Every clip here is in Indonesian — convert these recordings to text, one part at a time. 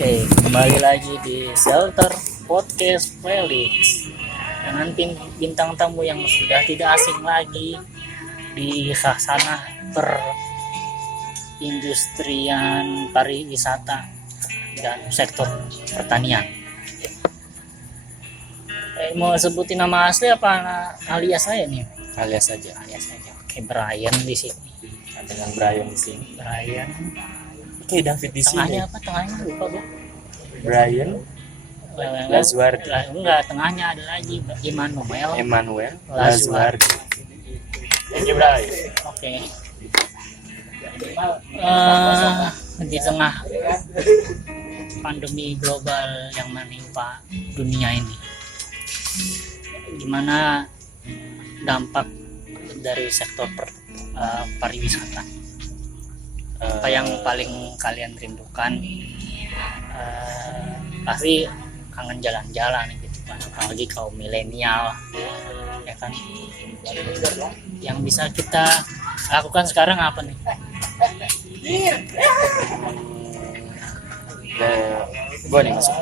Oke, kembali lagi di Shelter Podcast Felix dengan bintang tamu yang sudah tidak asing lagi di sana perindustrian pariwisata dan sektor pertanian. Mau sebutin nama asli apa alias saya nih? Alias saja. Oke, Brian di sini. Ada yang Brian di sini. Brian. Oke, David di sini. Tengahnya apa? Tengahnya lupa gua. Brian Lazuardi. Enggak, tengahnya ada lagi Emmanuel Lazuardi. Thank you, Brian. Oke. Di tengah pandemi global yang menimpa dunia ini, gimana dampak dari sektor pariwisata? Apa yang paling kalian rindukan? Pasti kangen jalan-jalan gitu kan, apalagi kaum milenial ya kan. Yang bisa kita lakukan sekarang apa nih? Gue nih masuk.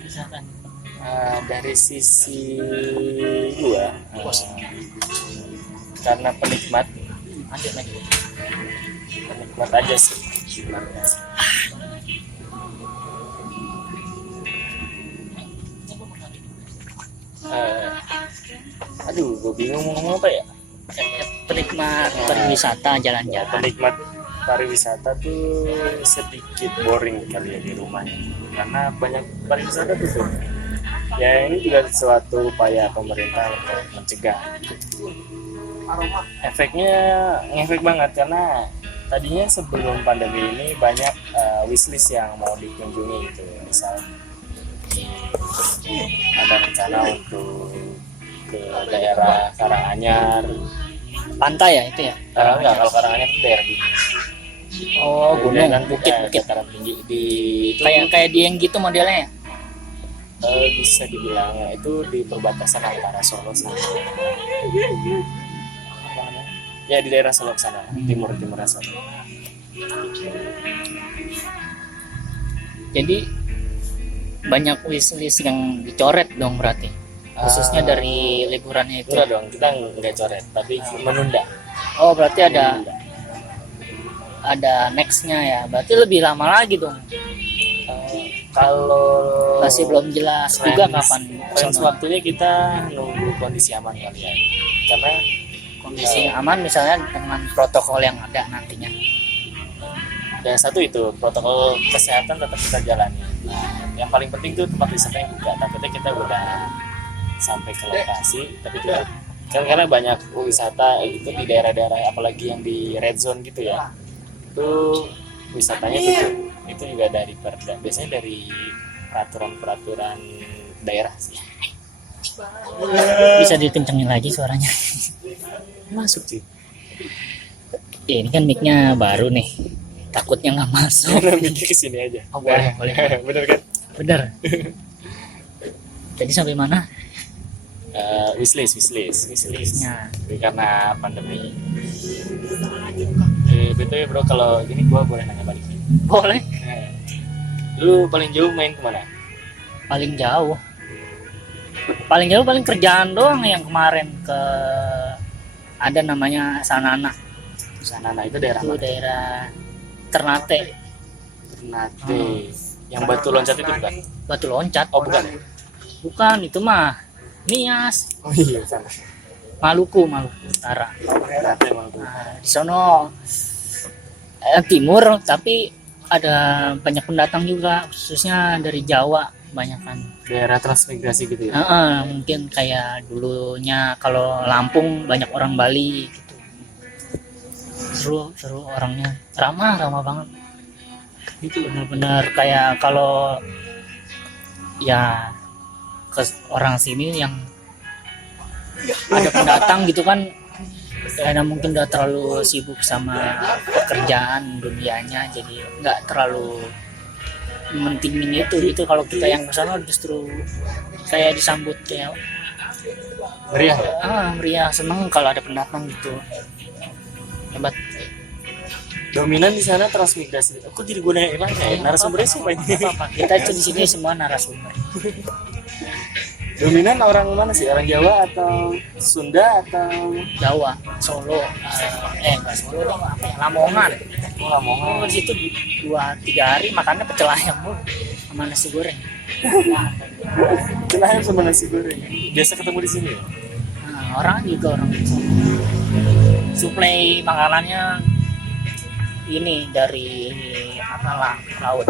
Misalkan Dari sisi gua, karena penikmat aja sih sebenarnya. Gue bingung mau ngomong apa ya. Penikmat pariwisata jalan-jalan. Penikmat pariwisata tuh sedikit boring kali ya di rumahnya, karena banyak pariwisata tuh. Ya ini juga suatu upaya pemerintah untuk mencegah. Efeknya ngefek banget, karena tadinya sebelum pandemi ini banyak wishlist yang mau dikunjungi gitu. Misal ada rencana untuk ke daerah Karanganyar, Pantai ya itu ya? enggak, kalau Karanganyar itu daerah dingin. Oh, gunung, Kan bukit. dataran tinggi di itu Kayak Dieng gitu modelnya ya? bisa dibilang ya, itu di perbatasan antara Solo sama apa namanya? Ya di daerah Solo sana, timur Solo. Jadi banyak wishlist yang dicoret dong berarti, khususnya dari liburannya itu. Enggak dong, kita nggak coret, tapi menunda. Oh, berarti ada nextnya ya, berarti lebih lama lagi dong. Kalau Masih belum jelas juga kapan range waktunya, kita nunggu kondisi aman kali ya, karena kondisi aman misalnya dengan protokol yang ada nantinya. dan satu itu protokol kesehatan tetap kita jalani. Yang paling penting tuh tempat wisatanya buka. Takutnya kita udah sampai ke lokasi tapi tidak, kan karena banyak wisata gitu di daerah-daerah, apalagi yang di red zone gitu ya, itu wisatanya tutup. Itu juga dari perda, biasanya dari peraturan daerah sih. Bisa dikencengin lagi suaranya. Masuk sih. Ya, ini kan mic-nya baru nih, takutnya nggak masuk. Mikir kesini aja. Oh, boleh. Bener kan? Bener. Jadi sampai mana? Wishlist. Wishlistnya. Karena pandemi. BTW bro, kalau gini gua boleh nanya balik. Boleh. Lu paling jauh main kemana? Paling jauh paling kerjaan doang yang kemarin ke ada namanya Sanana. Sanana itu daerah Itu mana? daerah Ternate. Yang batu loncat itu bukan? Batu Loncat. Oh bukan ya? Bukan, itu mah Nias, Oh iya sana. Maluku Utara. Ternate emang tuh. Nah, di sono timur, tapi ada banyak pendatang juga, khususnya dari Jawa banyak kan. Daerah transmigrasi gitu ya? Mungkin kayak dulunya kalau Lampung banyak orang Bali gitu. Seru orangnya, ramah banget. Itu benar-benar kayak kalau ya ke orang sini yang ada pendatang gitu kan, karena mungkin udah terlalu sibuk sama pekerjaan dunianya, jadi nggak terlalu mentingin itu. Kalau kita yang kesana justru kayak disambut kayak Meriah ya? meriah, seneng kalau ada pendatang gitu. Hebat. Dominan di sana transmigrasi. Aku jadi gue nanya ya, narasumbernya siapa ini? Apa-apa. Kita itu di sini semua narasumber. Dominan orang mana sih? Orang Jawa atau Sunda atau Jawa, Solo, enggak Solo dong, apa ya, Lamongan. Lamongan? Di situ 2-3 hari makannya pecel ayam mulu sama nasi goreng. Ayam sama nasi goreng. Biasa ketemu di sini ya? Nah, orang juga orang Solo. Suplai makanannya ini dari apa laut.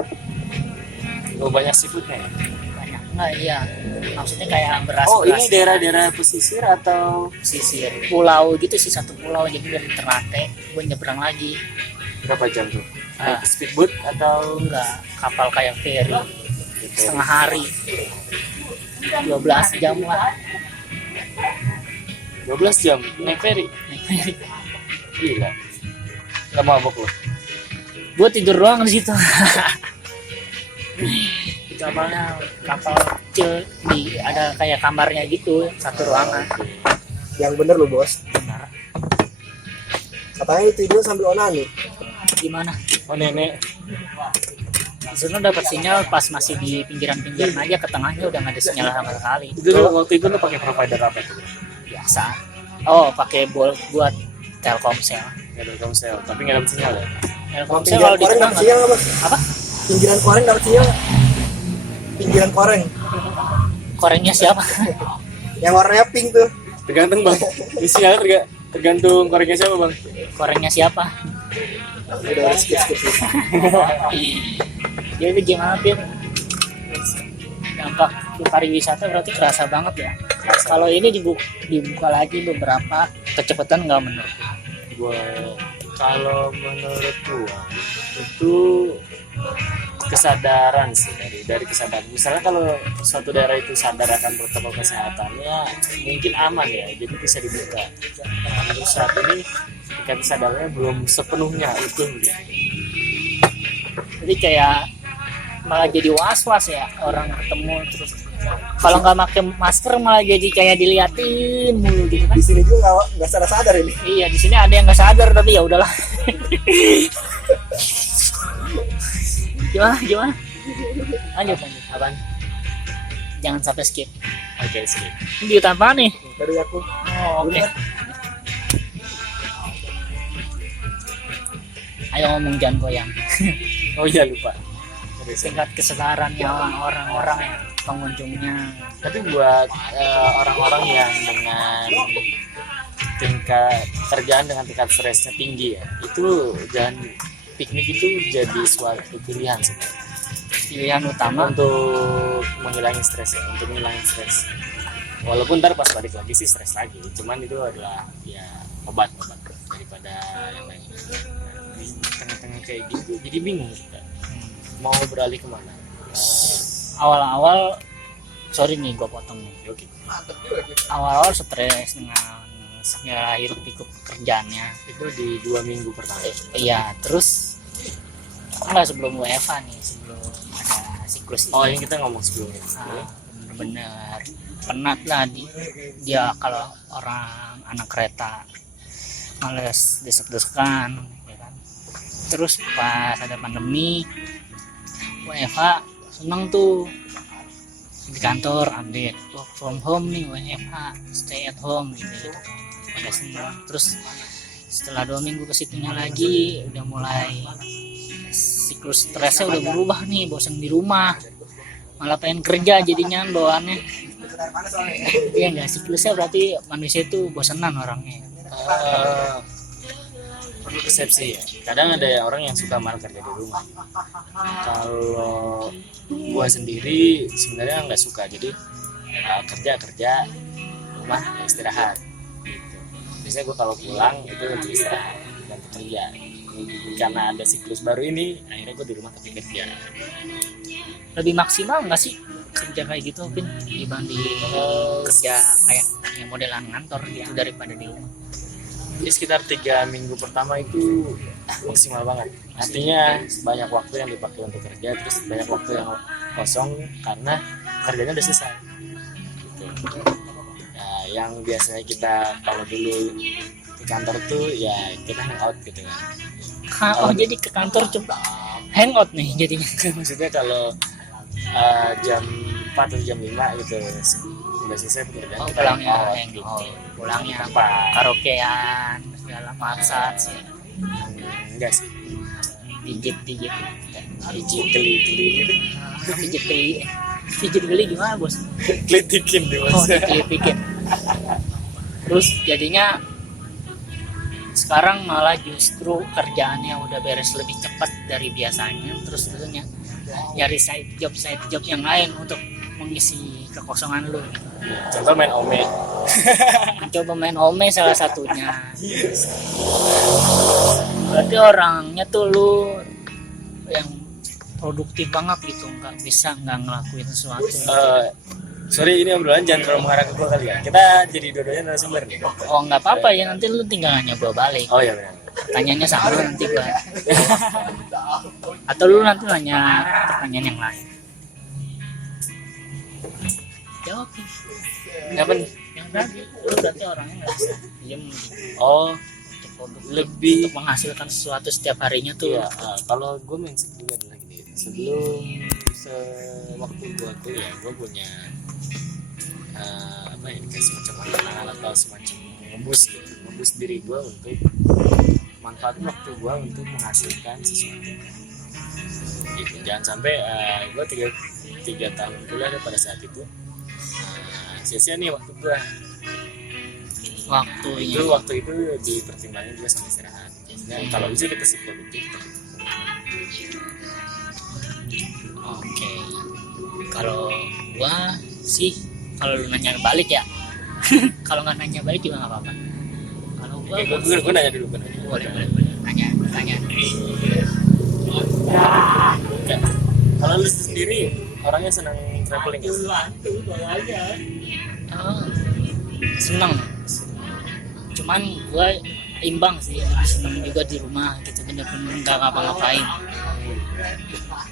Oh, banyak seafoodnya ya? Banyak enggak iya. Maksudnya kayak beras. Oh, ini daerah-daerah pesisir atau pesisir pulau gitu sih, satu pulau, jadi dari Ternate gue nyebrang lagi. berapa jam tuh? Naik speedboat atau Enggak, kapal kayak ferry setengah hari, 12 jam lah 12 jam naik ferry? naik ferry. Gila. Gak mabok loh. Gue tidur doang di situ. Kapalnya kapal kecil, ada kayak kamarnya gitu, satu ruangan. Yang bener lo bos. Benar. Katanya tidur sambil onani. Gimana? Oh, nenek. Sebenarnya dapat sinyal pas masih di pinggiran-pinggiran aja, ke tengahnya udah nggak ada sinyal sama sekali. Itu waktu itu lo pakai provider apa tuh? Biasa. Oh, pakai buat Telkomsel. Gak ada Telkomsel, tapi gak dapet sinyal ya? Telkomsel Pinggiran kalau di koreng tengah dapat sinyal nggak bos? apa? Pinggiran koreng dapat sinyal nggak? Pinggiran koreng. Korengnya siapa? Yang warnanya pink tuh. Tergantung bang. Ini sinyal tergantung korengnya siapa bang? Korengnya siapa? Udah skip. Jadi gimana Pin? Dampak pariwisata berarti kerasa banget ya. Kalau ini dibuka lagi beberapa, kecepatan nggak menurut? Kalau menurut gua itu kesadaran sih, dari kesadaran. Misalnya kalau suatu daerah itu sadar akan protokol kesehatannya, mungkin aman ya, jadi bisa dibuka. Nah, untuk saat ini tingkat kesadarannya belum sepenuhnya utuh gitu. Jadi kayak malah jadi was-was ya, orang ketemu terus kalau nggak pakai masker malah jadi kayak diliatin mulu gitu kan. Di sini juga nggak sadar ini. Iya, di sini ada yang nggak sadar tapi ya udahlah. Gimana? Lanjut. Apaan? Jangan sampai skip. Oke, sih. Ini apa nih? Dari aku. Oh, oke. Ayo ngomong jangan goyang. Oh iya, lupa. Tingkat kesadarannya orang-orang ya, pengunjungnya. Tapi buat orang-orang yang dengan tingkat kerjaan dengan tingkat stresnya tinggi ya, itu jangan, piknik itu jadi suatu pilihan sebenarnya. Pilihan utama Untuk menghilangin stres ya, untuk menghilangin stres. Walaupun ntar pas balik lagi sih stres lagi, cuman itu adalah ya obat daripada yang lain. Di tengah-tengah kayak gitu jadi bingung kita mau beralih kemana. awal-awal, sorry nih gua potong nih. Oke. Awal-awal stres dengan segala hiruk pikuk kerjaannya. Itu di 2 minggu pertama. Iya, terus enggak sebelum WFA nih, sebelum ada siklus ini. Oh, ini kita ngomong sebelumnya. Bener penat lah dia kalau orang anak kereta males desek-desekan ya kan. Terus pas ada pandemi WFH seneng tuh di kantor update work from home nih, WFH stay at home gitu pada seneng. Terus setelah 2 minggu kesitunya lagi udah mulai siklus stresnya udah berubah nih, bosan di rumah malah pengen kerja jadinya bawaannya. Iya nggak, siklusnya berarti manusia itu bosanan orangnya. Perlu persepsi ya. Kadang ada orang yang suka malah kerja di rumah. Kalau gua sendiri sebenarnya nggak suka, jadi kerja rumah istirahat gitu. Biasanya gua kalau pulang itu untuk istirahat dan kerja. Karena ada siklus baru ini, akhirnya gua di rumah tapi kerja. Lebih maksimal nggak sih kerja kayak gitu Pin dibanding kerja kayak yang modelan kantor gitu daripada di rumah? Jadi sekitar 3 minggu pertama itu maksimal banget. Artinya banyak waktu yang dipakai untuk kerja, terus banyak waktu yang kosong karena kerjanya udah selesai. Gitu. Nah, yang biasanya kita kalau dulu di kantor tuh ya kita hangout gitu kan. Oh jadi ke kantor coba hangout nih jadinya. Maksudnya kalau jam 4 atau jam 5 gitu udah selesai pekerjaan Oh kita pulangnya hangout gitu. pulangnya Apa? karaokean segala masak sih. Enggak sih, Pijit pijit geli gitu, pijit geli gimana bos? kelitikin deh Oh mas. dikit terus jadinya sekarang malah justru kerjaannya udah beres lebih cepat dari biasanya, terus tentunya nyari side job yang lain untuk mengisi kekosongan lu. Contoh main ome. Coba main ome salah satunya. Berarti orangnya tuh lu yang produktif banget gitu, nggak ngelakuin sesuatu. Sorry, ini obrolan jangan terlalu mengarah ke gua kali ya. Kita jadi dua-duanya narasumber nih. Oh nggak apa-apa ya, nanti lu tinggal nanya gua balik. Oh iya benar. Pertanyaannya sama nanti gua. Atau lu nanti nanya pertanyaan yang lain. Jawab. Apa nih? Yang tadi lu berarti orangnya nggak bisa diem gitu. Oh, Untuk produktif, lebih untuk menghasilkan sesuatu setiap harinya tuh. iya. Kalau gue mindset gue adalah gini. Sebelum sewaktu gue kuliah, gue punya apa ya, kayak semacam angan atau semacam ngebus diri gue untuk manfaatin waktu gue untuk menghasilkan sesuatu. Gitu. Jangan sampai gue tiga tahun kuliah pada saat itu sia-sia nih waktu gue. Waktunya. Waktu itu dipertimbangkan juga sama istirahat. Dan kalau bisa kita sih produktif. Oke. Kalau gua sih kalau lu nanya balik ya. Kalau nggak nanya balik juga nggak apa-apa. Kalau gua Gue nanya dulu kan. boleh nanya. Ya. Kalau lu sendiri orangnya senang traveling ya? Oh, seneng. Cuman gua imbang sih, lebih seneng juga di rumah gitu, bener-bener nggak ngapa-ngapain.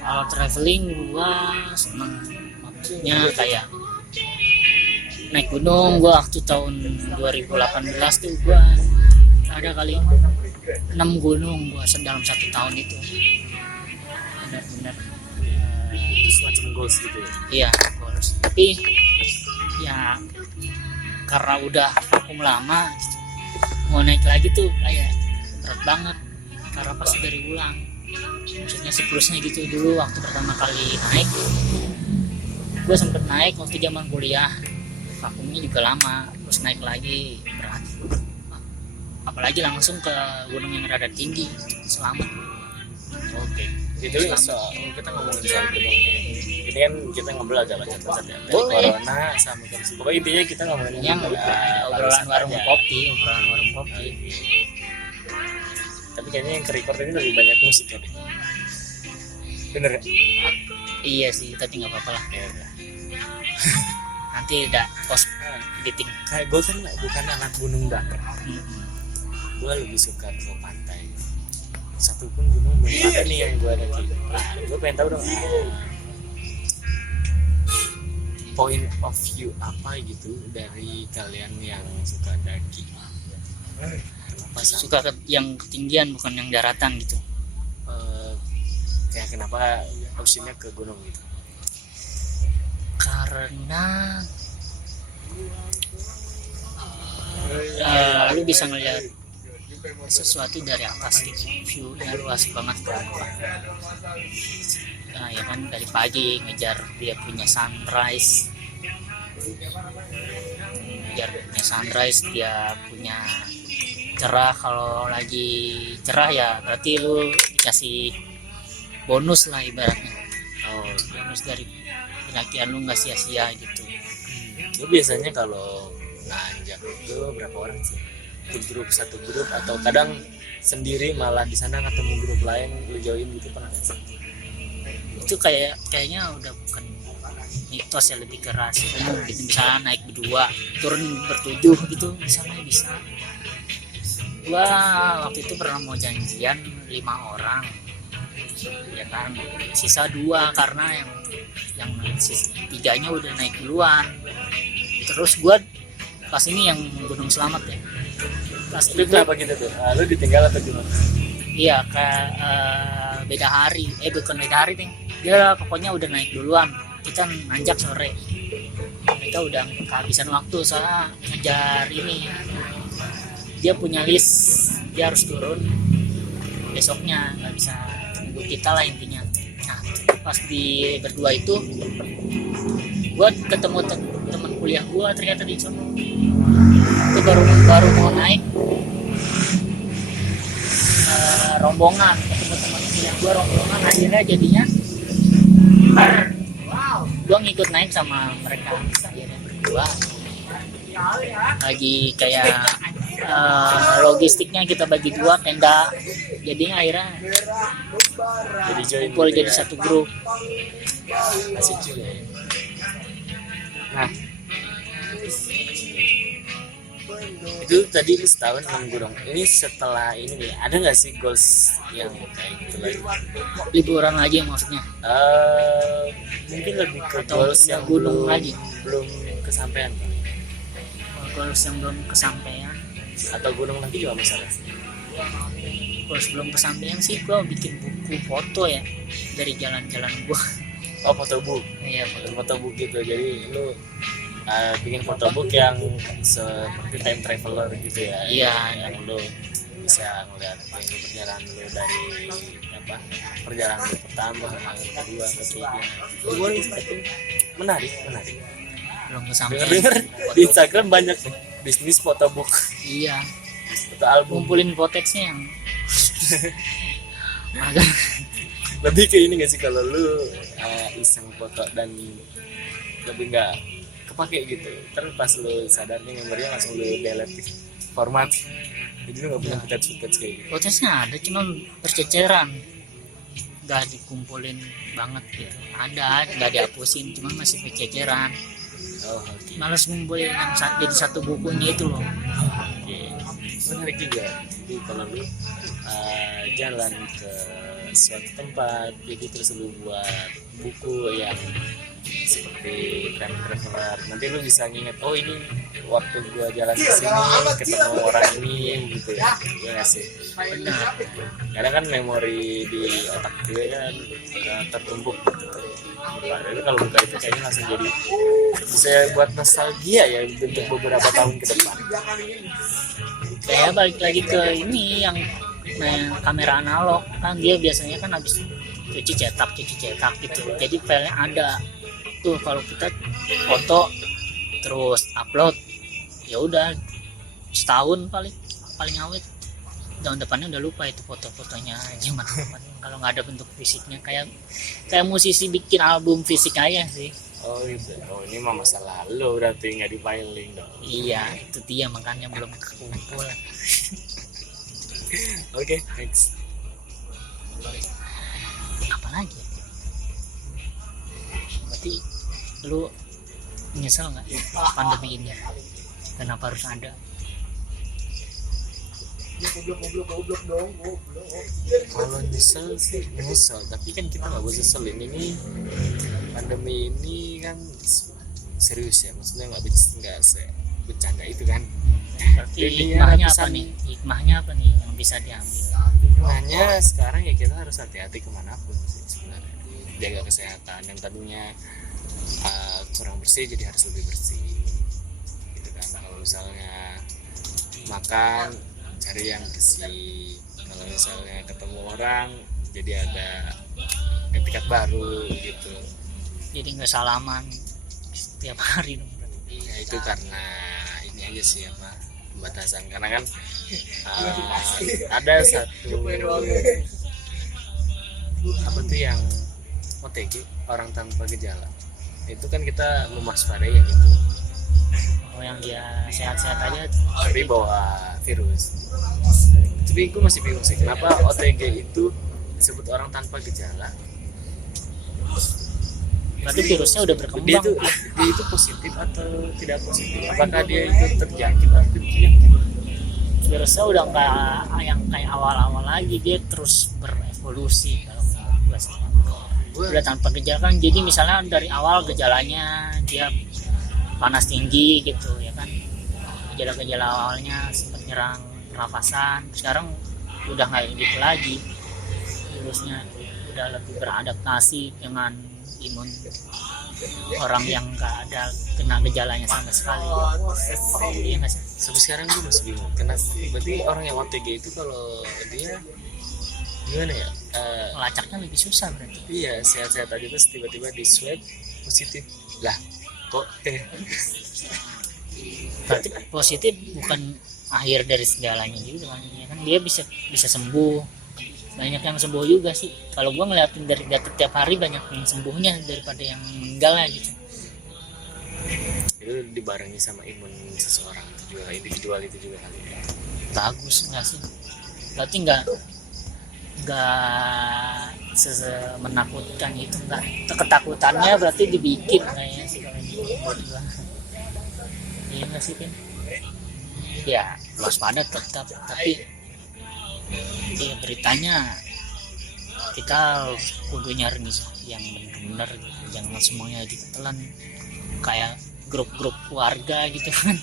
Kalau traveling gua seneng, maksudnya kayak naik gunung. Gua waktu tahun 2018 tuh gua ada kali 6 gunung gua dalam 1 tahun itu. Benar-benar Itu semacam goals gitu ya? iya goals. Tapi ya karena udah vakum lama gitu, mau naik lagi tuh kayak berat banget karena pasti dari ulang. Maksudnya siklusnya gitu. Dulu waktu pertama kali naik gue sempet naik waktu zaman kuliah, vakumnya juga lama, terus naik lagi berat, apalagi langsung ke gunung yang rada tinggi, selamat. Oke. Itu soal kita ngomongin soal gunung. Ini kan kita ngobrol agak macam-macam ya. Dari Boleh. corona sampai ke pokoknya intinya kita ngomongin Yang obrolan warung aja. kopi. Tapi kayaknya yang ke-record ini lebih banyak musik ya deh. Bener ya? Iya sih, tapi nggak apa-apa lah. Ya udah. Nanti udah post editing. Kayak gue kan bukan anak gunung dakar. Hmm. Gue lebih suka ke pantai. Satu pun gunung belum ada nih yang gue daki. Gue pengen tahu dong point of view apa gitu dari kalian yang suka daki. Kenapa Suka ke yang ketinggian bukan yang daratan gitu. kayak kenapa opsinya ke gunung gitu? Karena lu bisa ngeliat sesuatu dari atas gitu, view-nya luas banget kan. Nah ya kan dari pagi ngejar dia punya sunrise, dia punya cerah. Kalau lagi cerah ya berarti lu dikasih bonus lah ibaratnya. Bonus dari pendakian lu nggak sia-sia gitu. Lu biasanya kalau nanjak itu berapa orang sih? Satu grup atau kadang sendiri malah di sana ketemu grup lain lu join gitu, pernah nggak sih? Itu kayaknya udah bukan mitos ya, lebih keras umum gitu. Misalnya naik berdua turun bertujuh gitu misalnya bisa. Gua waktu itu pernah mau janjian 5 orang ya kan, sisa 2 karena yang sisa 3-nya udah naik duluan. Terus gua pas ini yang Gunung Selamat ya, pas Itu kenapa gitu tuh? Lu ditinggal atau gimana? Iya, kayak beda hari, bukan beda hari ting, dia pokoknya udah naik duluan, kita nanjak sore, mereka udah kehabisan waktu soalnya ngejar ini, dia punya list, dia harus turun besoknya, nggak bisa tunggu kita lah intinya. Nah pas di berdua itu gua ketemu teman kuliah gua ternyata di sana, itu baru mau naik rombongan, ketemu teman kuliah gua rombongan, akhirnya jadinya gua ngikut naik sama mereka, akhirnya berdua lagi kayak logistiknya kita bagi dua tenda, jadinya akhirnya Jadi join kumpul gitu jadi ya. satu grup. Asik juga ya. Nah, itu tadi lu setahun 6 gunung. Ini setelah ini nih, ada nggak sih goals yang kayak gitu lagi? Liburan aja maksudnya, Mungkin lebih ke Atau goals punya yang gunung belum lagi. belum kesampaian kali. goals yang belum kesampaian. Atau gunung lagi juga masalah. Goals belum kesampaian sih, gua bikin buku foto ya dari jalan-jalan gua. Oh, photobook. Iya, Photobook gitu. Jadi lu bikin photobook yang seperti time traveler gitu ya. Iya. Yang lu bisa ngeliat perjalanan lu dari perjalanan lu pertama, yang kedua, ketiga. Gua itu menarik. belum kesampaian. Dengar di Instagram banyak nih bisnis photobook Iya, atau album. ngumpulin voteksnya yang agak Lebih ke ini nggak sih kalau lu iseng foto dan lebih nggak kepake gitu, terus pas lu sadarnya membernya langsung lu delete format, jadi lu nggak punya footage kayak gitu. voteksnya ada, cuma berceceran, nggak dikumpulin banget gitu. Ada, nggak dihapusin, cuma masih berceceran. Oh, oke. Males ngumpulin yang jadi satu bukunya itu loh. Oke. Menarik juga. Jadi kalau lu jalan ke suatu tempat, jadi terus lu buat buku yang seperti time traveler, nanti lu bisa nginget, oh ini waktu gua jalan ke sini ketemu orang ini gitu ya. Iya nggak sih? Benar. Karena kan memori di otak gue kan tertumpuk gitu. Jadi kalau buka itu kayaknya langsung jadi bisa buat nostalgia ya untuk beberapa tahun ke depan. Kayak balik lagi ke ini yang kamera analog kan, dia biasanya kan habis cuci cetak gitu, jadi filenya ada tuh. Kalau kita foto terus upload, ya udah setahun paling awet, tahun depannya udah lupa itu foto-fotonya zaman kapan. Kalau nggak ada bentuk fisiknya, kayak musisi bikin album fisik aja sih. Oh gitu. Oh ini mah masa lalu berarti nggak di filing dong. Iya, itu dia makanya belum kekumpul. Oke, next. Apa lagi? Berarti lu menyesal nggak pandemi ini? Kenapa harus ada? Goblok dong. Kalau nyesel sih nyesel, tapi kan kita nggak boleh seselin. Ini pandemi ini kan serius ya, maksudnya nggak bercanda itu kan. Berarti Jadi hikmahnya apa pesan- nih? Hikmahnya apa nih yang bisa diambil? Hanya sekarang ya kita harus hati-hati kemanapun sih sebenarnya, jaga kesehatan. Yang tadinya kurang bersih jadi harus lebih bersih gitu kan. Kalau misalnya makan cari yang bersih, kalau misalnya ketemu orang jadi ada etiket baru gitu. Jadi nggak salaman setiap hari dong. Ya itu karena ini aja sih pembatasan, karena kan ada satu apa tuh yang OTG, orang tanpa gejala, itu kan kita mewaspadai ya gitu, Oh, yang dia sehat-sehat aja. tapi bawa virus. Tapi aku masih bingung sih kenapa OTG itu disebut orang tanpa gejala. Berarti virusnya udah Dia berkembang. itu positif atau tidak positif? Apakah dia itu terjangkit atau tidak? Virusnya udah nggak yang kayak awal-awal lagi, dia terus berevolusi kalau menurut gua sih. Udah tanpa gejala kan, jadi misalnya dari awal gejalanya dia panas tinggi gitu ya kan, gejala-gejala awalnya sempat nyerang pernafasan, sekarang udah nggak gitu lagi, virusnya udah lebih beradaptasi dengan imun orang yang nggak ada kena gejalanya sama sekali. Iya nggak sih? Sampai sekarang gue masih bingung kenapa berarti orang yang OTG itu kalau dia gimana ya, Melacaknya lebih susah berarti. iya sehat-sehat aja terus tiba-tiba di swab positif lah, kok Berarti positif bukan akhir dari segalanya juga kan, ya kan dia bisa bisa sembuh, banyak yang sembuh juga sih. Kalau gua ngeliatin dari data tiap hari banyak yang sembuhnya daripada yang meninggalnya gitu. itu dibarengi sama imun seseorang itu juga, individual itu juga kali ya. Bagus nggak sih? Berarti nggak menakutkan itu, nggak, ketakutannya berarti dibikin kayaknya sih kalau ini buat gua. Iya nggak sih Pin? Ya waspada tetap, tapi ya beritanya kita kudu nyari nih yang benar-benar gitu. Jangan semuanya ditelan kayak grup-grup keluarga gitu kan.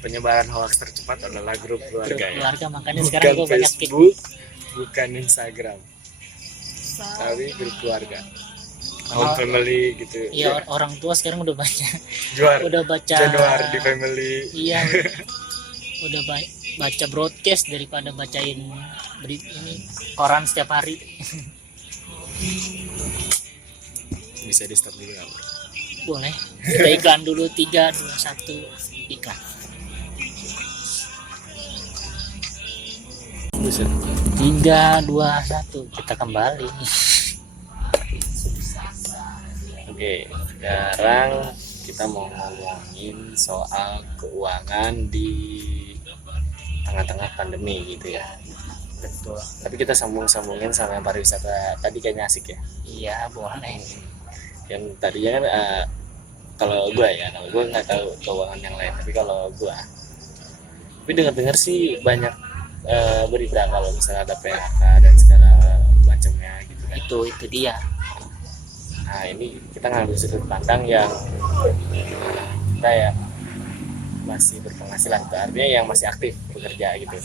Penyebaran hoax tercepat adalah grup Grup keluarga ya, keluarga, makanya bukan sekarang gue banyak Facebook, bukan Instagram, tapi grup keluarga, home family gitu. Iya, orang tua sekarang udah banyak Juar, udah baca Januar di family. iya udah baca broadcast daripada bacain ini koran setiap hari. Bisa di stop dulu nggak? Boleh kita iklan dulu, 3, 2, 1 iklan. Bisa. 3, 2, 1 kita kembali. Oke, sekarang kita mau ngomongin soal keuangan di tengah-tengah pandemi gitu ya. Betul. Tapi kita sambungin sama pariwisata tadi kayaknya asik ya. Iya boleh. Yang tadinya kan kalau gue nggak tahu keuangan yang lain, tapi kalau tapi dengar sih banyak berita kalau misalnya ada PHK dan segala macamnya gitu kan. Itu dia. Nah ini kita ngambil sudut pandang yang kita ya masih berpenghasilan, artinya yang masih aktif bekerja gitu.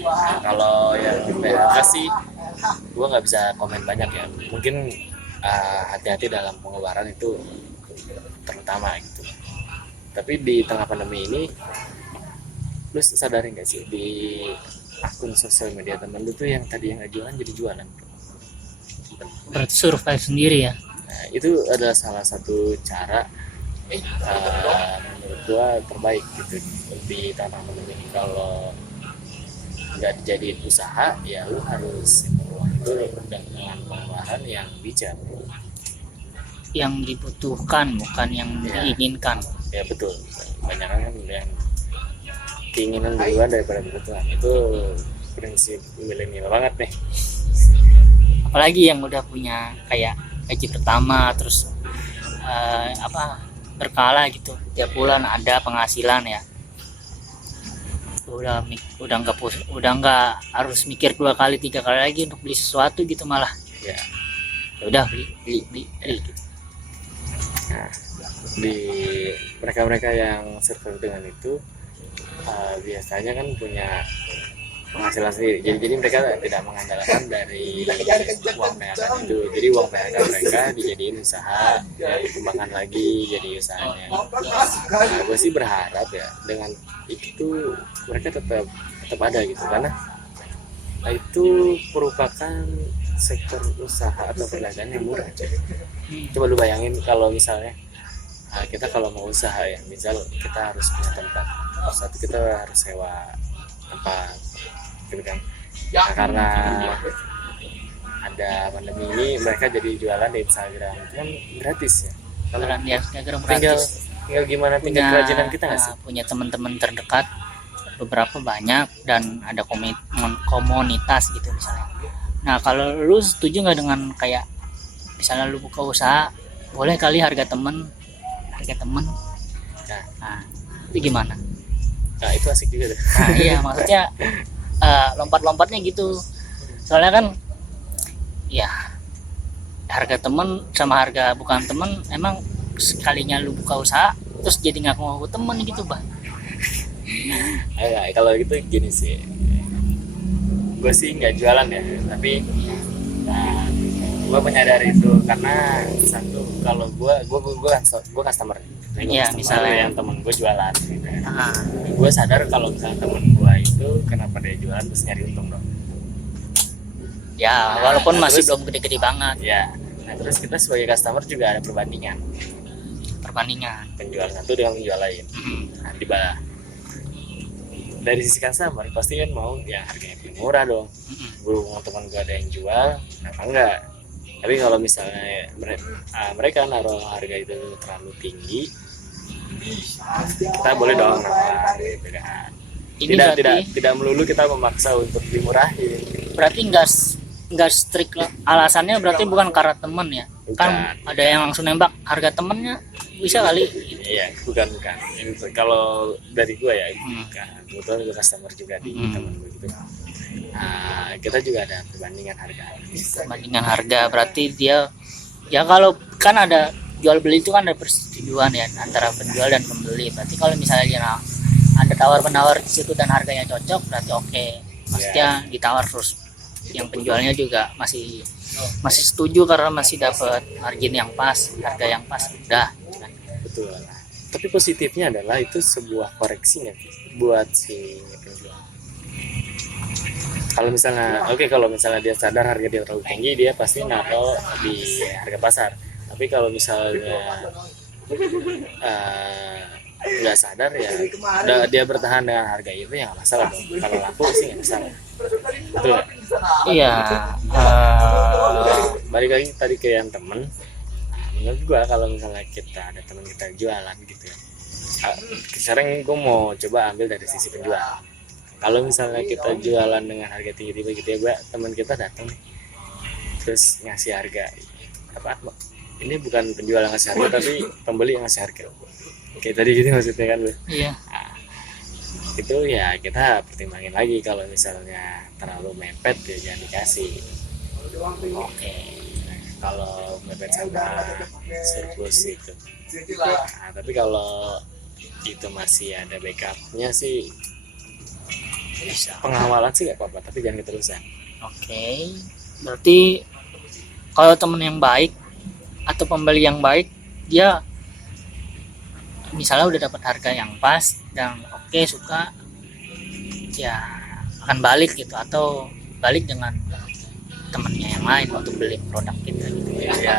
Nah, kalau yang di PHK sih gue nggak bisa komen banyak ya, mungkin hati-hati dalam pengeluaran itu terutama gitu. Tapi di tengah pandemi ini lu sadarin gak sih di akun sosial media temen lu tuh yang tadi yang nggak jualan jadi jualan. Berarti survive sendiri ya. Nah, itu adalah salah satu cara menurut gua terbaik gitu di tengah pandemi ini. Kalau nggak dijadiin usaha ya lu harus uang itu dengan pengeluaran yang bijak, Yang dibutuhkan bukan yang diinginkan. ya betul. Banyak kan yang keinginan duluan daripada kebutuhan, itu prinsip milenial banget nih. Apalagi yang udah punya kayak gaji pertama, terus berkala gitu, tiap bulan ada penghasilan ya, udah nggak harus mikir 2 kali 3 kali lagi untuk beli sesuatu gitu, malah Ya, udah beli gitu. nah, di mereka yang survive dengan itu biasanya kan punya penghasilan sendiri, jadi mereka tidak mengandalkan dari uang PHK itu. Jadi uang PHK mereka dijadiin usaha, dikembangkan lagi jadi usahanya. Nah, gue sih berharap ya dengan itu mereka tetap ada gitu, karena itu merupakan sektor usaha atau perdagangan yang murah. Coba lu bayangin kalau misalnya kita kalau mau usaha ya, misal kita harus punya tempat, satu kita harus sewa tempat gitu kan. Nah, karena ada pandemi ini mereka jadi jualan di Instagram itu kan gratis ya. Kalau Jualan di Instagram tinggal gratis. gimana tinggal kerajinan kita nggak sih? Punya teman-teman terdekat beberapa banyak dan ada komunitas gitu misalnya. Nah kalau lu setuju nggak dengan kayak misalnya lu buka usaha, boleh kali harga temen. Nah itu gimana? Nah itu asik juga deh. Nah iya, maksudnya lompat-lompatnya gitu. Soalnya kan ya harga temen sama harga bukan temen, emang sekalinya lu buka usaha terus jadi ngaku-ngaku temen gitu, Bah. Kalau gitu gini sih, gue sih nggak jualan ya, tapi nah, gue menyadari itu karena satu, kalau gue customer. Jadi Iya, customer misalnya. yang temen gue jualan gitu ya. Ah, Gue sadar kalau misalnya temen gue itu kenapa dia jualan terus nyari untung dong. ya walaupun Nah, masih terus- belum gede-gede banget Ya, nah terus kita sebagai customer juga ada perbandingan perbandingan. penjual satu dengan penjual lain. Mm, Nah, di bawah dari sisi customer pasti kan mau yang harganya paling murah dong. Berhubung teman gue ada yang jual, kenapa enggak? Tapi kalau misalnya mereka naruh harga itu terlalu tinggi, kita boleh dong nawar gitu kan. Ini Tidak berarti tidak melulu kita memaksa untuk dimurahin. berarti nggak strict lah. Alasannya berarti bukan karena temen ya. Kan Bukan. ada yang langsung nembak harga temennya bisa kali. Iya, bukan. Ini kalau dari gue ya, Hmm. kebetulan gue customer juga di Hmm. temen gue gitu. Nah, kita juga ada perbandingan harga. Perbandingan harga berarti dia ya kalau kan ada jual beli itu kan ada persetujuan ya antara penjual dan pembeli. Berarti kalau misalnya dia ada tawar menawar di situ dan harganya cocok berarti oke. Maksudnya ditawar terus yang penjualnya juga masih setuju karena masih dapat margin yang pas, harga yang pas udah. Betul. Tapi positifnya adalah itu sebuah koreksinya buat si penjual. Kalau misalnya, kalau misalnya dia sadar harga dia terlalu tinggi, dia pasti naruh di harga pasar. Tapi kalau misalnya nggak sadar ya, dia bertahan dengan harga itu ya nggak masalah dong. Kalau laku sih nggak masalah. Betul. Nggak? Iya. Balik lagi tadi ke yang temen. Menurut gua kalau misalnya kita ada teman kita jualan gitu ya, sekarang gue mau coba ambil dari sisi penjual. Kalau misalnya kita jualan dengan harga tinggi tiba-tiba teman kita datang terus ngasih harga apa, ini bukan penjual yang ngasih harga tapi pembeli yang ngasih harga kayak tadi gitu maksudnya kan Bu? Iya. Nah, itu ya kita pertimbangin lagi, kalau misalnya terlalu mepet ya jangan dikasih. Oke. Kalau mepet sama surplus itu. Nah, tapi kalau itu masih ada backupnya sih, pengawalan sih nggak apa-apa, tapi jangan keterusan. Oke. Berarti kalau temen yang baik atau pembeli yang baik, dia misalnya udah dapat harga yang pas dan oke suka, ya akan balik gitu atau balik dengan temennya yang lain untuk beli produk kita gitu ya. Ya.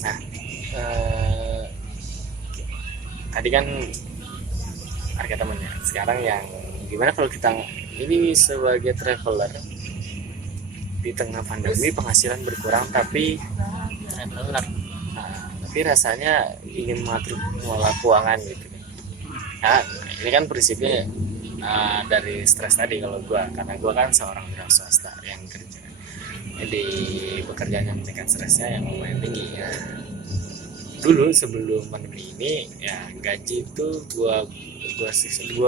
Nah, tadi kan harga temennya. Sekarang yang gimana kalau kita ini sebagai traveler di tengah pandemi penghasilan berkurang tapi Traveler. tapi rasanya ingin mengatur mengelola keuangan gitu. Nah, ini kan prinsipnya dari stres tadi kalau gua, karena gua kan seorang wira swasta yang kerja di pekerjaan yang tingkat stresnya yang lumayan tinggi ya. Dulu sebelum pandemi ini ya gaji itu gua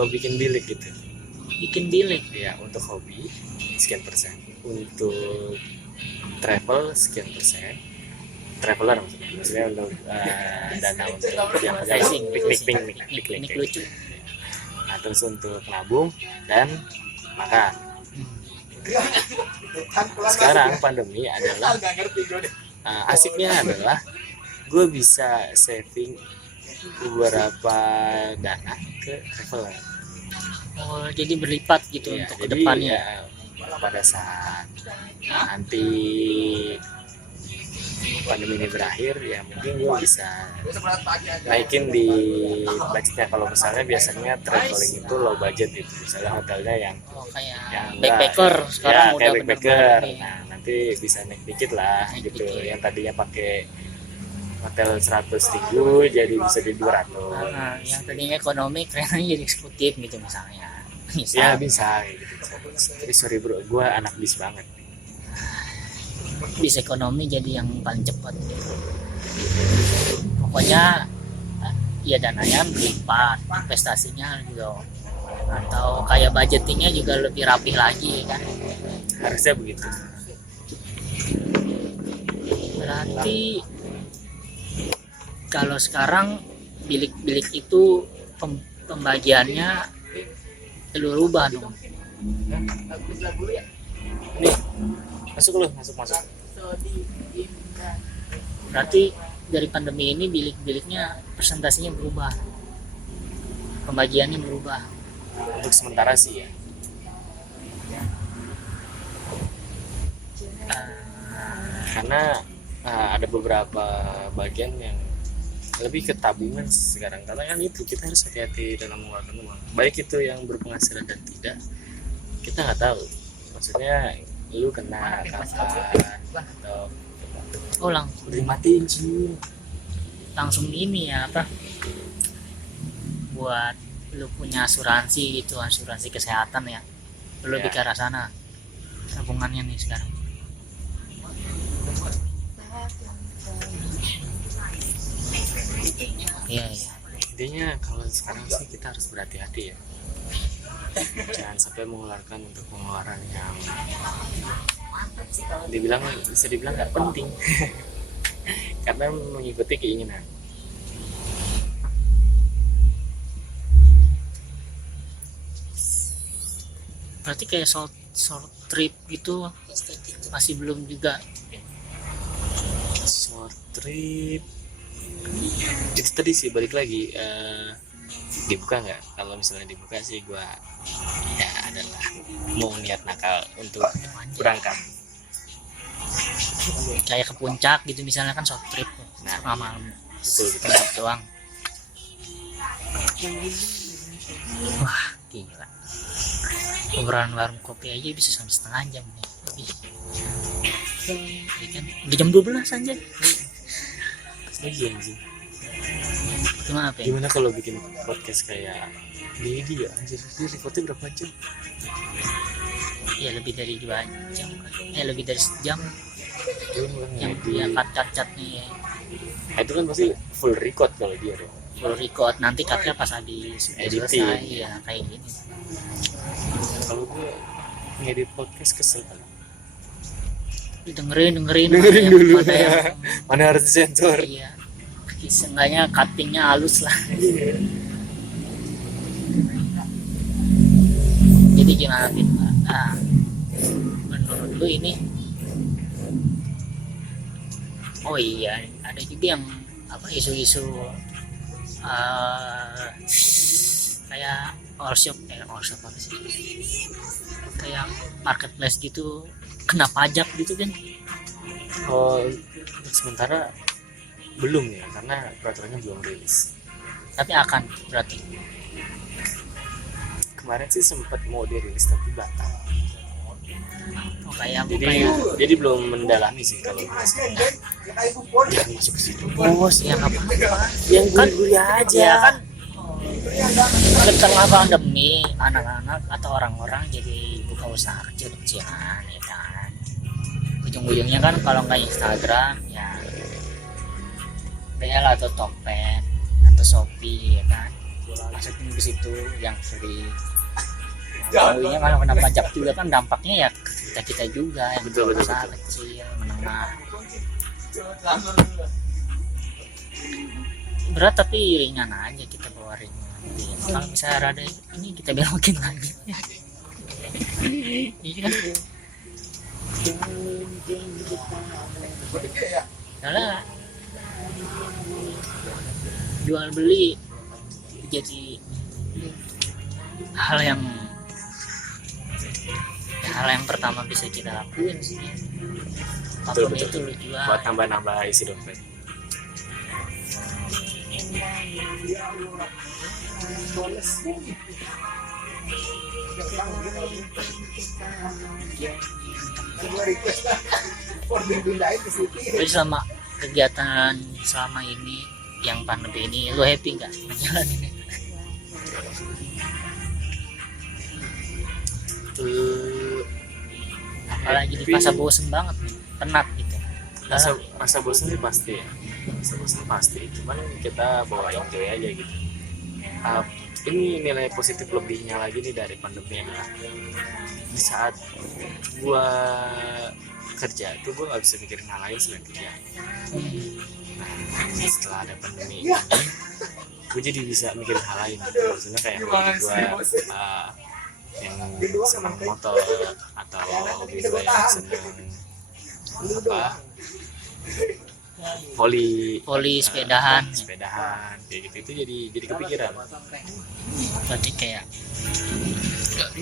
bikin bilik gitu. Bikin bilik. Ya, untuk hobi sekian persen, untuk travel sekian persen, traveler maksudnya untuk dana untuk yang piknik lucu. nah, terus untuk nabung dan makan. Sekarang pandemi adalah asiknya adalah gue bisa saving beberapa dana ke traveler. Oh, jadi berlipat gitu Ya, untuk jadi kedepannya. ya, pada saat nanti pandemi ini berakhir ya mungkin gue bisa naikin di budgetnya. Kalau misalnya biasanya traveling itu low budget gitu, misalnya hotelnya yang Oh, kayak yang backpacker sekarang ya, udah kayak backpacker. bener-bener. Nah, nanti bisa naik dikit lah Naik gitu. dikit. Yang tadinya pakai hotel 100.000 jadi bisa di 200. Nah, yang tadinya ekonomi kerennya jadi eksekutif gitu misalnya. Ya bisa kayak gitu. Tapi sorry bro, gue anak bis banget. Bis ekonomi jadi yang paling cepat. Pokoknya ya dananya berlipat, investasinya juga atau kayak budgetingnya juga lebih rapih lagi kan. Harusnya begitu. Berarti kalau sekarang bilik-bilik itu pembagiannya berubah dong. Lagu ya. Nih, masuk. Berarti dari pandemi ini bilik-biliknya presentasinya berubah, pembagiannya berubah. Untuk sementara sih ya. Karena ada beberapa bagian yang lebih ke tabungan sekarang, karena kan itu kita harus hati-hati dalam mengeluarkan uang, baik itu yang berpenghasilan dan tidak, kita nggak tahu maksudnya lu kena kapan atau Langsung dimatiin sih. langsung ini ya apa, buat lu punya asuransi gitu, asuransi kesehatan ya, lu Ya. lebih ke arah sana tabungannya nih sekarang. Iya. Intinya kalau sekarang sih kita harus berhati-hati ya, jangan sampai mengeluarkan untuk pengeluaran yang bisa dibilang nggak penting karena mengikuti keinginan. Berarti kayak short trip gitu masih belum juga. Short trip itu tadi sih balik lagi, dibuka nggak? Kalau misalnya dibuka sih gua ya adalah mau niat nakal untuk berangkat. Kayak ke puncak gitu misalnya kan short trip tuh. Nah, Malam betul. puncak doang. Wah gila, obrolan warung kopi aja bisa sampai setengah jam nih lebih. Ya kan? Udah jam 12 aja. Lagi anjing. Gimana Pen? Gimana kalau bikin podcast kayak Dedi ya, anjir, dia recordnya berapa jam? Ya lebih dari 2 jam, lebih dari sejam yang dia Yang cut nih. itu kan pasti full record kalau dia dong. Full record, nanti cutnya pas habis udah Editing. selesai ya kayak gini. Kalau gue ngedit podcast kesel kan. Dengerin Dengerin dulu. mana yang Mana harus disensor. iya, seenggaknya cuttingnya halus lah. Jadi gimana Pin? Menurut lu ini, oh iya ada juga yang apa isu-isu kayak all shop apa sih, kayak marketplace gitu kena pajak gitu kan. Oh, sementara belum ya, karena peraturannya belum rilis. Tapi akan berarti Kemarin sih sempat mau dirilis tapi batal. kayak Jadi belum mendalami sih kalau gue sih. Jangan masuk ke situ. bos yang apa Yang kan gurih aja. ya kan di tengah pandemi anak-anak atau orang-orang jadi buka usaha kecil-kecilan ya kan, ujung-ujungnya kan kalau nggak Instagram ya Bel atau Tokped atau Shopee ya kan, masukin ke situ yang free. Nah, kalau kena pajak juga kan dampaknya ya kita juga yang Betul, usaha betul. kecil menengah. Berat tapi ringan aja, kita bawa ringan. Kalau misalnya rada ini kita belokin lagi. Iya kan? Karena jual beli jadi hal yang pertama bisa kita lakuin sih. Apapun Betul. itu lu jual. Buat nambah-nambah isi dompet. Jadi selama kegiatan selama ini yang pandemi ini lu happy nggak ngejalaninnya? Apalagi di masa bosen banget nih, penat gitu. Masa bosan sih pasti ya. Masa bosan pasti. Cuman kita bawa enjoy aja gitu. Ini nilai positif lebihnya lagi nih dari pandemi yang di saat gua kerja tuh gua nggak bisa mikirin hal lain selain kerja. Nah, setelah ada pandemi ini gue jadi bisa mikirin hal lain gitu. Maksudnya kayak gua yang senang motor atau gitu yang senang apa voli sepedahan kayak gitu, itu jadi kepikiran. berarti kayak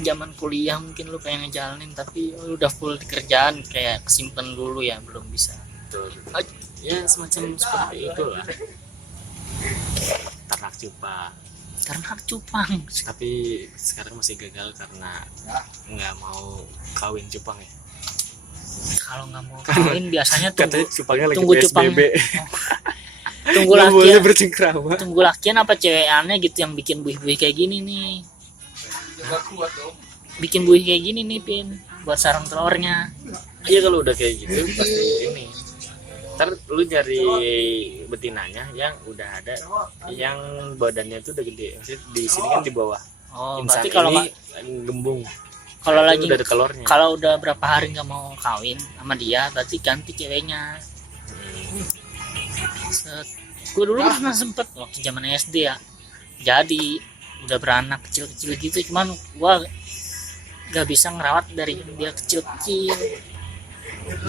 zaman kuliah mungkin lu pengen ngejalanin tapi lu udah full di kerjaan, kayak kesimpan dulu ya, belum bisa. Betul. Ya semacam seperti itulah, ternak cupang. Karena cupang Tapi sekarang masih gagal karena nggak mau kawin cupang ya. kalau nggak mau kawin biasanya Katanya cupangnya lagi tunggu PSBB. cupang tunggu Nggak boleh lakian bercengkrama. tunggu lakian apa cewekannya gitu yang bikin buih-buih kayak gini nih, bikin buih kayak gini nih Pin, buat sarang telurnya. Iya kalau udah kayak gitu pasti ini. Ntar lu nyari betinanya yang udah ada, yang badannya tuh udah gede. Maksudnya di sini kan di bawah. Oh Insan berarti kalau ini nggak, gembung. kalau Itu lagi udah ada telurnya. kalau udah berapa hari nggak mau kawin sama dia berarti ganti ceweknya. Gue dulu pernah sempet waktu zaman SD ya, jadi udah beranak kecil-kecil gitu, cuman gua gak bisa ngerawat dari dia kecil-kecil,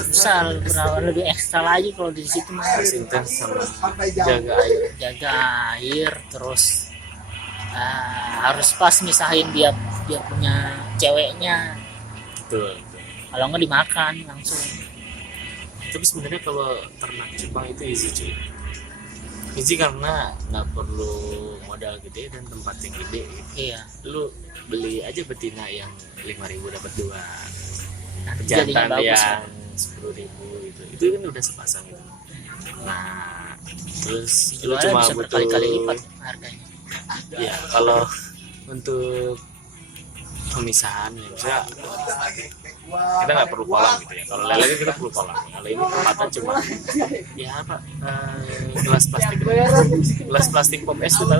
bisa berawal lebih ekstra lagi kalau di situ mah. Harus intens sama jaga air. Jaga air terus, harus pas misahin dia punya ceweknya, Betul. kalau nggak dimakan langsung. Tapi sebenarnya kalau ternak cupang itu easy cuy. Easy karena nggak perlu modal gede dan tempat yang gede gitu. Iya, Lu beli aja betina yang 5.000 dapat 2, nanti jadinya jantan bagus ya. yang 10.000 gitu. Itu kan udah sepasang gitu. Nah terus lu Jualnya cuma bisa butuh berkali-kali lipat harganya. ya kalau untuk pemisahan ya misalnya kita nggak perlu kolam gitu ya. Kalau lele kita perlu kolam. Kalau ini tempatnya cuma ya apa, gelas plastik pop es tuh tahu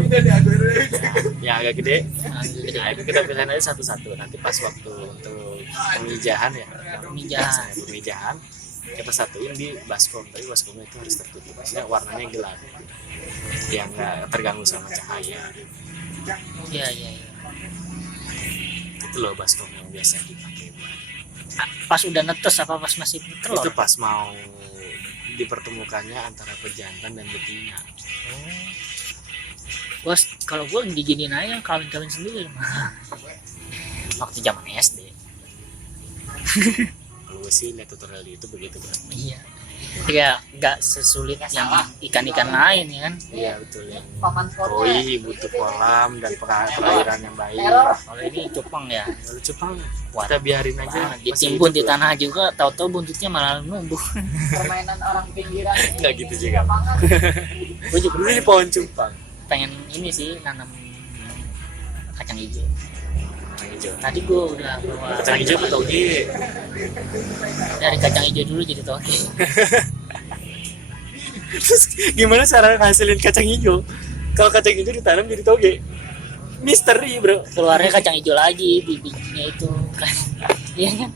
yang agak gede. Nah, gitu Nah itu kita pilihin aja satu-satu. Nanti pas waktu untuk pemijahan ya, pemijahan kita satuin di baskom. Tapi baskomnya itu harus tertutup, maksudnya warnanya gelap yang nggak terganggu sama cahaya. Iya, iya, iya. Itu loh baskom yang biasa dipakai buat. Pas udah netes apa pas masih telur? Itu pas mau dipertemukannya antara pejantan dan betina. Bos, kalau gue diginin aja kawin-kawin sendiri mah. Waktu zaman SD. Kalau gue sih lihat tutorial di itu begitu bro. Iya. Ya nggak sesulit yang ikan-ikan lain ya kan. Iya betul, yang koi butuh kolam dan perairan yang baik. Kalau ini cupang ya. Kalau cupang kita biarin aja. Ditimbun di Masih hidup, tanah juga, tahu-tahu buntutnya malah numbuh. Permainan orang pinggiran. bro. Nggak gitu juga. Gue juga Dulu di pohon cupang. pengen ini sih nanam kacang hijau. Kacang hijau. Tadi gue udah bawa Kacang hijau ke toge. dari kacang hijau dulu jadi toge. Terus gimana cara ngasilin kacang hijau? Kalau kacang hijau ditanam jadi toge? Misteri bro. Keluarnya kacang hijau lagi di bijinya itu. Iya kan?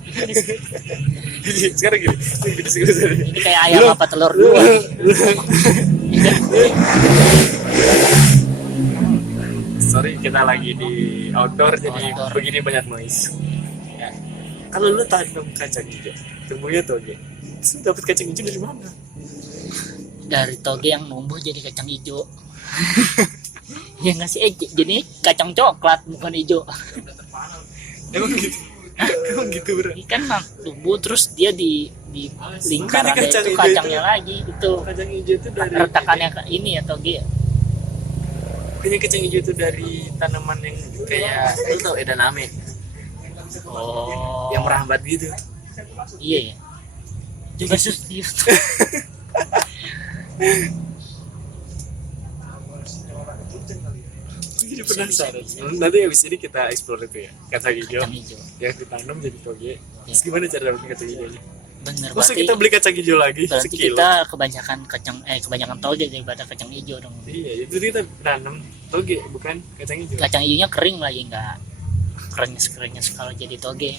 Sekarang gini, Ini kayak ayam apa telur dua. Sorry, kita lagi di outdoor jadi Outdoor. begini banyak noise. Ya. Kalau lu tanam kacang hijau, tumbuhnya toge. Terus lu dapet kacang hijau dari mana? Dari toge yang numbuh jadi kacang hijau. Ya nggak sih, jadi kacang coklat bukan hijau. Emang gitu? Emang gitu bro? Ikan tumbuh terus dia di lingkaran Bukan kacang itu hijau kacangnya itu. lagi itu. Kacang hijau itu dari Retakannya ini ya toge. Punya kacang hijau itu dari tanaman yang kayak lu tau edamame Oh. yang merambat gitu. Iya ya. Juga serius. Jadi penasaran. Nanti habis ini kita explore itu ya, kacang hijau Kacang hijau. yang ditanam jadi toge. Iya. Terus gimana cara dapetin kacang hijaunya? Bener, Masa berarti kita beli kacang hijau lagi berarti sekilo? kita kebanyakan toge daripada kacang hijau dong. Iya, itu kita tanam toge bukan kacang hijau. Kacang hijaunya kering lagi, nggak kerenyes kalau jadi toge.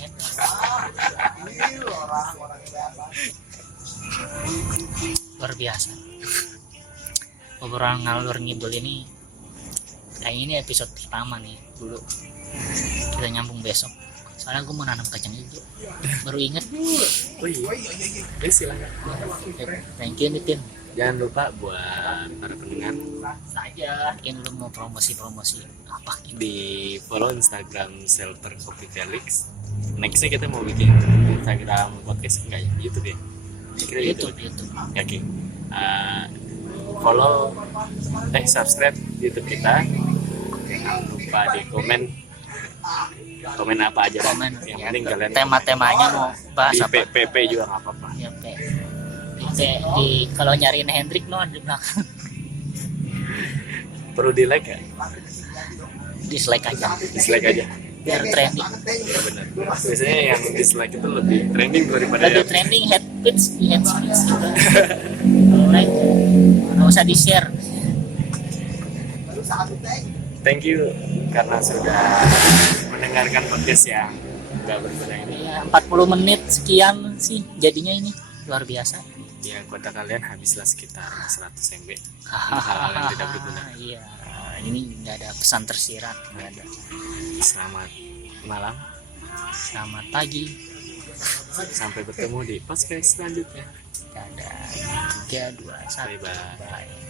Luar biasa. Obrolan ngalur ngidul ini kayak ini episode pertama nih dulu. Kita nyambung besok. Soalnya gue mau nanam kacang hijau. Baru inget. Oh iya. Silakan. Thank you nih Tim. Jangan lupa buat para pendengar Saja. Mungkin lu mau promosi apa gitu. di follow Instagram Shelter Kopi Felix. Nextnya kita mau bikin Instagram podcast enggak ya? YouTube ya? Kita YouTube. Oke. Follow, subscribe YouTube kita. Jangan lupa di komen apa aja. Komen Yang ya, penting kalian tema-temanya mau bahas di apa? PP juga nggak apa-apa. Ya, di kalau nyariin Hendrik no di belakang. Perlu di like ya? Dislike aja. Dislike aja. Biar trending. Ya benar. Biasanya yang dislike itu lebih trending daripada Lebih yang trending head speech gitu. Kalau like nggak usah di share. Thank you karena sudah mendengarkan podcast yang nggak berguna ini. Ya 40 menit sekian sih jadinya ini luar biasa. Ya kuota kalian habislah sekitar 100 MB. Hal-hal yang tidak berguna. Iya, ini nggak ada pesan tersirat, nggak ada. Selamat malam. Selamat pagi. Sampai bertemu di podcast selanjutnya. Dadah. 3, 2, 1. Bye-bye. Bye.